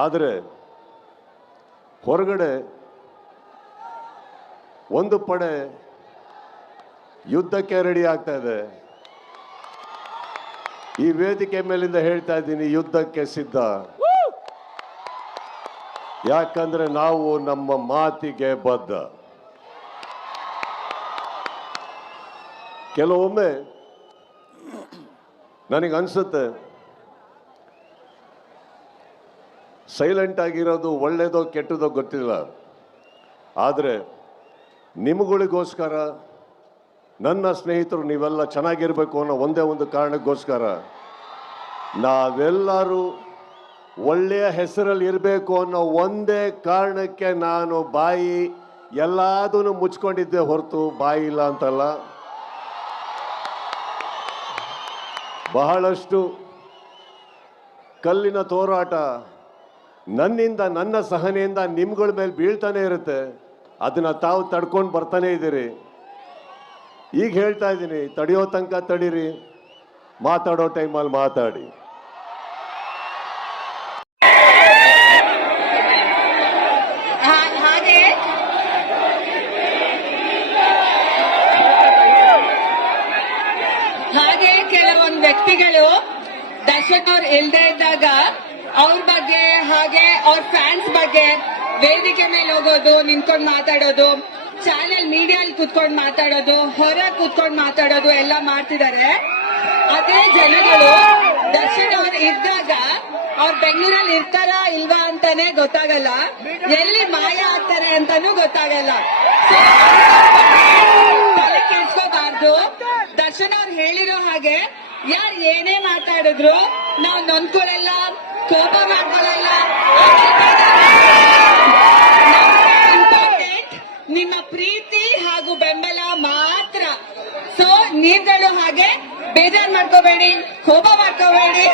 ಆದರೆ ಹೊರಗಡೆ ಒಂದು ಪಡೆ ಯುದ್ಧಕ್ಕೆ ರೆಡಿ ಆಗ್ತಾ ಇದೆ. ಈ ವೇದಿಕೆ ಮೇಲಿಂದ ಹೇಳ್ತಾ ಇದ್ದೀನಿ, ಯುದ್ಧಕ್ಕೆ ಸಿದ್ಧ. ಯಾಕಂದ್ರೆ ನಾವು ನಮ್ಮ ಮಾತಿಗೆ ಬದ್ಧ. ಕೆಲವೊಮ್ಮೆ ನನಗೆ ಅನ್ಸುತ್ತೆ ಸೈಲೆಂಟ್ ಆಗಿರೋದು ಒಳ್ಳೆಯದೋ ಕೆಟ್ಟದೋ ಗೊತ್ತಿಲ್ಲ. ಆದರೆ ನಿಮ್ಗಳಿಗೋಸ್ಕರ, ನನ್ನ ಸ್ನೇಹಿತರು ನೀವೆಲ್ಲ ಚೆನ್ನಾಗಿರಬೇಕು ಅನ್ನೋ ಒಂದೇ ಒಂದು ಕಾರಣಕ್ಕೋಸ್ಕರ ನಾವೆಲ್ಲರೂ ಒಳ್ಳೆಯ ಹೆಸರಲ್ಲಿ ಇರಬೇಕು ಅನ್ನೋ ಒಂದೇ ಕಾರಣಕ್ಕೆ ನಾನು ಬಾಯಿ ಎಲ್ಲದನ್ನು ಮುಚ್ಕೊಂಡಿದ್ದೆ ಹೊರತು ಬಾಯಿ ಇಲ್ಲ ಅಂತಲ್ಲ. ಬಹಳಷ್ಟು ಕಲ್ಲಿನ ತೋರಾಟ ನನ್ನಿಂದ, ನನ್ನ ಸಹನೆಯಿಂದ ನಿಮ್ಗಳ ಮೇಲೆ ಬೀಳ್ತಾನೆ ಇರುತ್ತೆ. ಅದನ್ನ ತಾವು ತಡ್ಕೊಂಡು ಬರ್ತಾನೆ ಇದ್ದೀರಿ. ಈಗ ಹೇಳ್ತಾ ಇದ್ದೀನಿ, ತಡೆಯೋ ತನಕ ತಡೀರಿ. ಮಾತಾಡೋ ಟೈಮಲ್ಲಿ ಮಾತಾಡಿ. ಹಾಗೆ ಕೆಲವೊಂದು ವ್ಯಕ್ತಿಗಳು ದರ್ಶಕ್ ಅವ್ರು ಇಲ್ದೇ ಇದ್ದಾಗ ಅವ್ರ ಬಗ್ಗೆ ಹಾಗೆ ಅವ್ರ ಫ್ಯಾನ್ಸ್ ಬಗ್ಗೆ ವೇದಿಕೆ ಮೇಲೆ ಹೋಗೋದು, ನಿಂತ್ಕೊಂಡು ಮಾತಾಡೋದು ಚಾನೆಲ್ ಮೀಡಿಯಲ್ಲಿ ಕುತ್ಕೊಂಡು ಮಾತಾಡೋದು ಹೊರ ಕುತ್ಕೊಂಡು ಮಾತಾಡೋದು ಎಲ್ಲ ಮಾಡ್ತಿದ್ದಾರೆ ಅದೇ ಜನಗಳು ದರ್ಶನ್ ಅವ್ರು ಇದ್ದಾಗ ಅವ್ರು ಬೆಂಗಳೂರಲ್ಲಿ ಇರ್ತಾರಾ ಇಲ್ವಾ ಅಂತಾನೆ ಗೊತ್ತಾಗಲ್ಲ. ಎಲ್ಲಿ ಮಾಯ ಆಗ್ತಾರೆ ಅಂತಾನೂ ಗೊತ್ತಾಗಲ್ಲ. ತಲೆ ಕೆಡ್ಸ್ಕೋಬಾರ್ದು. ದರ್ಶನ್ ಅವ್ರು ಹೇಳಿರೋ ಹಾಗೆ ಯಾರು ಏನೇ ಮಾತಾಡಿದ್ರು ನಾವು ನೊಂದ್ಕೊಳ್ಳಲ್ಲ ಕೋಪ ಮಾಡ್ಕೊಳ್ಳಲ್ಲ ನಿಮ್ಮ ಪ್ರೀತಿ ಹಾಗೂ ಬೆಂಬಲ ಮಾತ್ರ. ಸೊ ನೀವುಗಳು ಹಾಗೆ ಬೇಜಾರ್ ಮಾಡ್ಕೋಬೇಡಿ ಕೋಪ ಮಾಡ್ಕೋಬೇಡಿ.